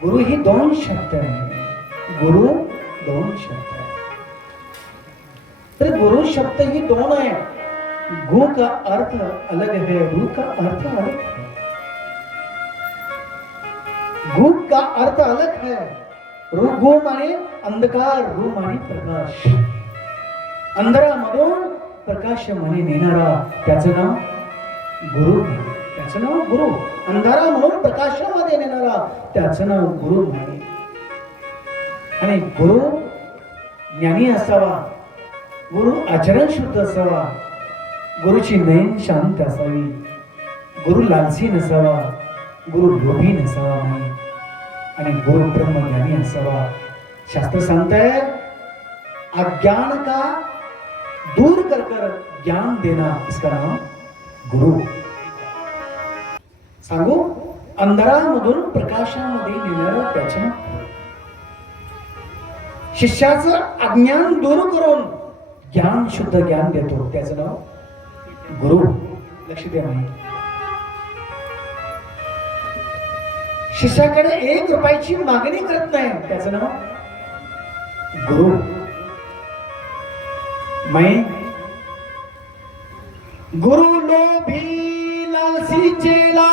गुरु ही दोन शब्द आहे. गुरु दोन शब्द आहे. तर गुरु शब्द ही दोन है. गु का अर्थ अलग है, रू का अर्थ अलग है. गु का अर्थ अलग है. गु माने अंधकार, रू माने प्रकाश. अंधारामधून प्रकाश म्हणे नेणारा त्याचं नाव गुरु. त्याचं नाव गुरु. अंधारामधून प्रकाशामध्ये नेणारा त्याचं नाव गुरु म्हणे. आणि गुरु ज्ञानी असावा, गुरु आचरण शुद्ध असावा, गुरुची नयन शांत असावी, गुरु लालसी नसावा, गुरु लोभी नसावा नाही, आणि गुरु ब्रह्मज्ञानी असावा. शास्त्र सांगतंय अज्ञान का दूर कर कर ज्ञान देना, इसका नाम गुरु. सांगू, अंधारामधून प्रकाशामध्ये नेणारा त्याचं शिष्याचं अज्ञान दूर करून ज्ञान शुद्ध ज्ञान देतो त्याचं नाव गुरु. लक्ष द्या नाही. शिष्याकडे 1 रुपयाची मागणी करत नाही त्याचं नाव गुरु. मैं गुरु लोभी लालसी चेला,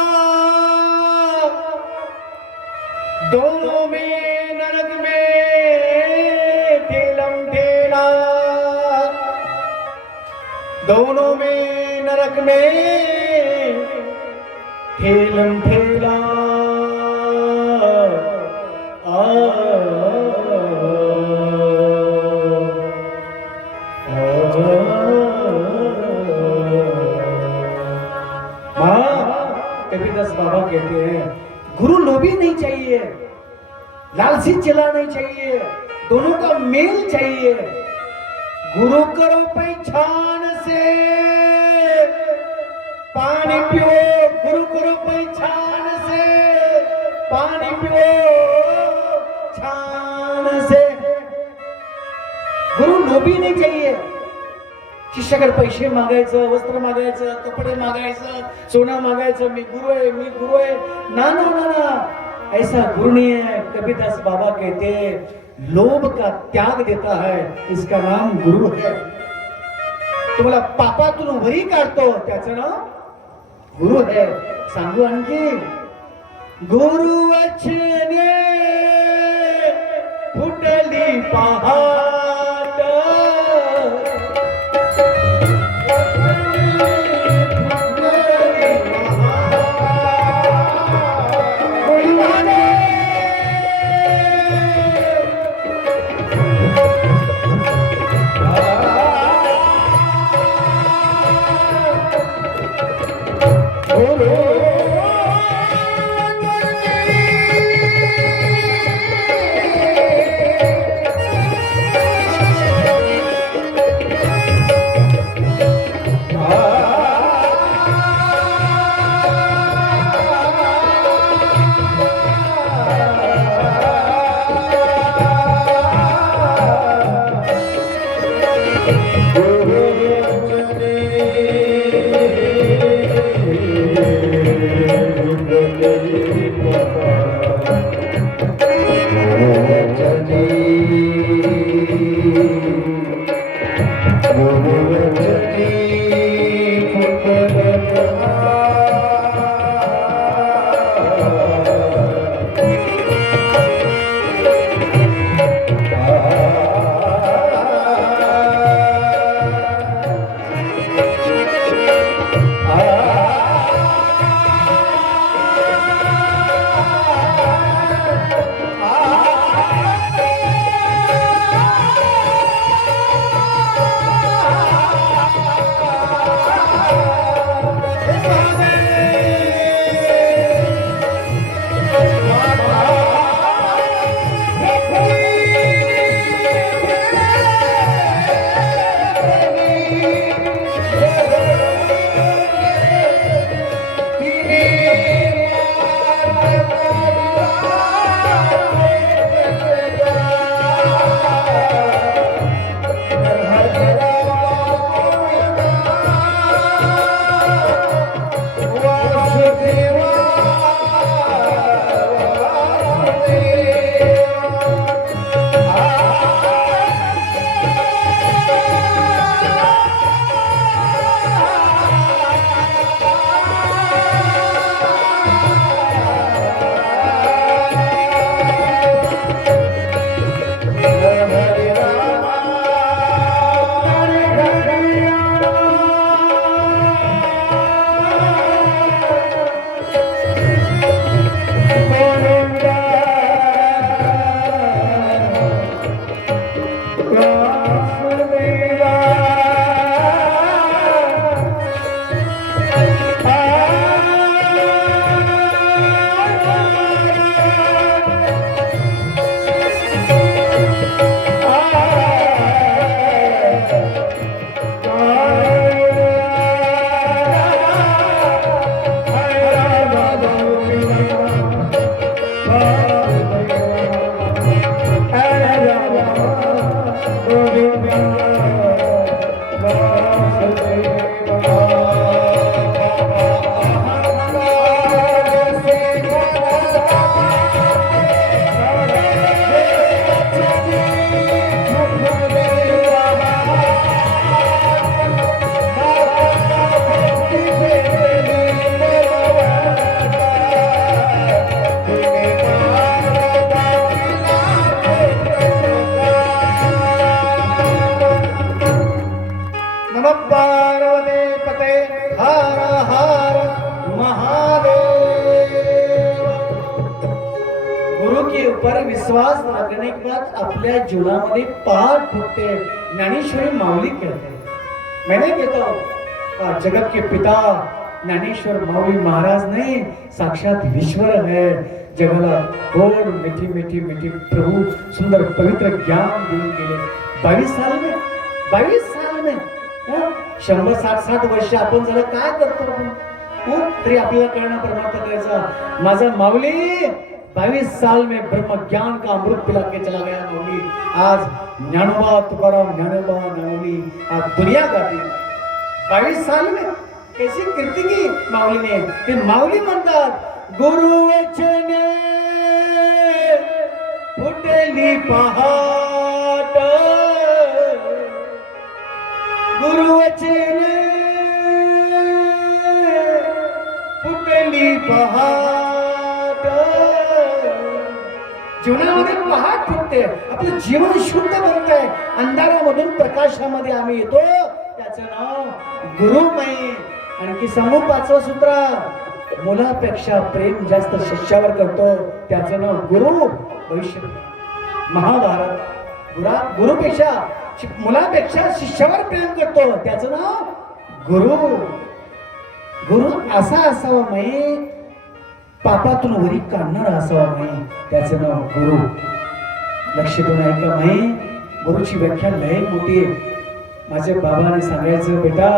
दोनों में नरक में ठेलम ठेला, दोनों में नरक में ठेलम ठेला. कबीरदास बाबा कहते हैं गुरु लोभी नहीं चाहिए, लालची चेला नहीं चाहिए, दोनों का मेल चाहिए. गुरु करो पहचान से पानी पियो, गुरु करो पहचान से पानी पियो छान से. गुरु लोभी नहीं चाहिए. शिष्याकडे पैसे मागायचं, वस्त्र मागायचं, कपडे मागायचं, सोनं मागायचं, मी गुरु आहे, मी गुरु आहे. ना ना ना ना, ऐसा गुरु नहीं है. कबीरदास बाबा कहते लोभ का त्याग देता है, इसका नाम गुरु है. तुम्हाला पापातून वरी काढतो त्याचं नाव गुरु है. सांगू आणखी, गुरु वचने फुटली पहाट, पार्वती पते हर हर महादेव। गुरु के ऊपर विश्वास रखने के बाद अपने जीवनामध्ये पहाड़ फूटते। ज्ञानेश्वरी माऊली कहते हैं, मैंने कहता हूँ जगत के पिता ज्ञानेश्वर माऊली महाराज ने साक्षात ईश्वर है। जगाला गोड मीठी मीठी मीठी प्रभु सुंदर पवित्र ज्ञान देऊन गेले। 22 साल में 22 साल में 100-60 वर्ष आपण झालं काय करतो आपण तरी आपल्याला कळणं परमार्थ करायचा। माझा माऊली 22 साल में ब्रह्म ज्ञान का अमृत पिला के चला गया माऊली। आज ज्ञानोबा तुकाराम ज्ञानोबा माऊली आज दुनिया गाती। 22 साल में कैसी कीर्ती की माऊली ने। ते माऊली म्हणतात गुरु वचने फुटली पहाट, गुरु वचने फुटली पहाट। जीवनामध्ये पहाट फुटते, आपलं जीवन शुद्ध बनतंय। अंधारामधून प्रकाशामध्ये आम्ही येतो, त्याचं नाव गुरुमय। आणखी सांगू 5वं सूत्र, मुलापेक्षा प्रेम जास्त शिष्यावर करतो, त्याचं नाव गुरु। भविष्य महाभारत गुरुपेक्षा मुलापेक्षा शिष्यावर प्रेम करतो, त्याचं नाव गुरु। गुरु असा असावा माई, पापातून वरी काढणारा असावा माई, त्याचं नाव गुरु। लक्ष देऊन ऐका माई, गुरुची व्याख्या लय मोठी आहे। माझ्या बाबाने सांगायचं बेटा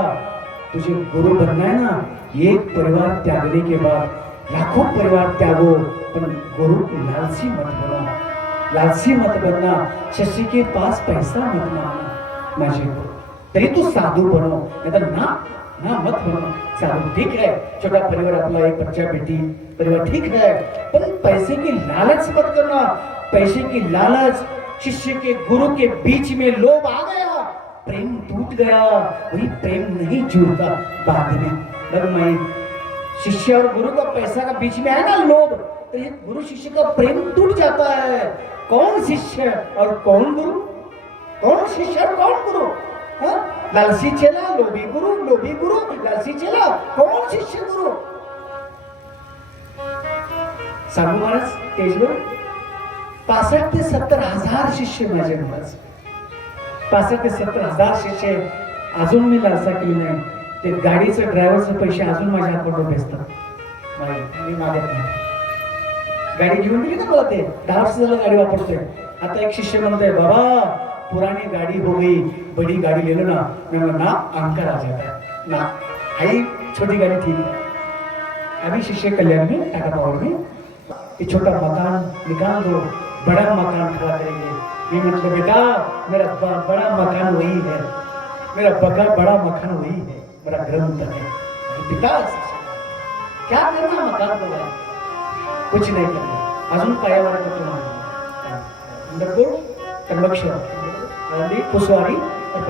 तुझे गुरु बनना है ना, एक परिवार त्यागने के बाद लाखों परिवार त्यागो, पर गुरु लालची मत बना, लालची मत बनना। शिष्य के पास पैसा मत मांगना माझे गुरु, तरी तू साधू बनो, नहीं ना ना मत बनो साधु। ठीक है छोटा परिवार अपना एक बच्चा बेटी परिवार ठीक है, पर पैसे की लालच मत करना। पैसे की लालच, शिष्य के गुरु के बीच में लोभ आ गया, प्रेम टूट गया, वही प्रेम नहीं जुड़ता बाद में। शिष्य और गुरु का पैसा का बीच में है ना लोभ, तो ये गुरु शिष्य का प्रेम टूट जाता है। कौन शिष्य और कौन गुरु, कौन शिष्य और कौन गुरु? लालची चेला लोभी गुरु, लोभी गुरु लालची चेला, कौन शिष्य गुरु? सांगू महाराज स्टेजवर 65 ते 70 हजार शिष्य माझे महाराज, 65 ते 70 हजार शिष्य। अजून मी लालसा केली नाही, ते गाडीचं ड्रायव्हरचे पैसे अजून माझ्या अकाउंटवर भेटतात, मी मागत नाही। गाडी घेऊन दिली ना मला, ते 10 वर्ष झालं गाडी वापरतोय। आता एक शिष्य म्हणतोय बाबा पुरानी गाड़ी हो गई, बड़ी गाड़ी ले लो ना। मैं ना अंकर आ जाता है ना, आई छोटी गाड़ी ठीक है। अभी शिष्य कल्याण में टाटा पावर में ये छोटा मकान निकाल दो, बड़ा मकान खड़ा करेंगे। मैं मतलब बेटा मेरा बड़ा मकान वही है, मेरा बड़ा मकान वही है, मेरा ग्रंथ है। पिता क्या करना मकान को, कुछ नहीं करना, अजून पायावर अंदर को कन्वक्शन पुसवारी और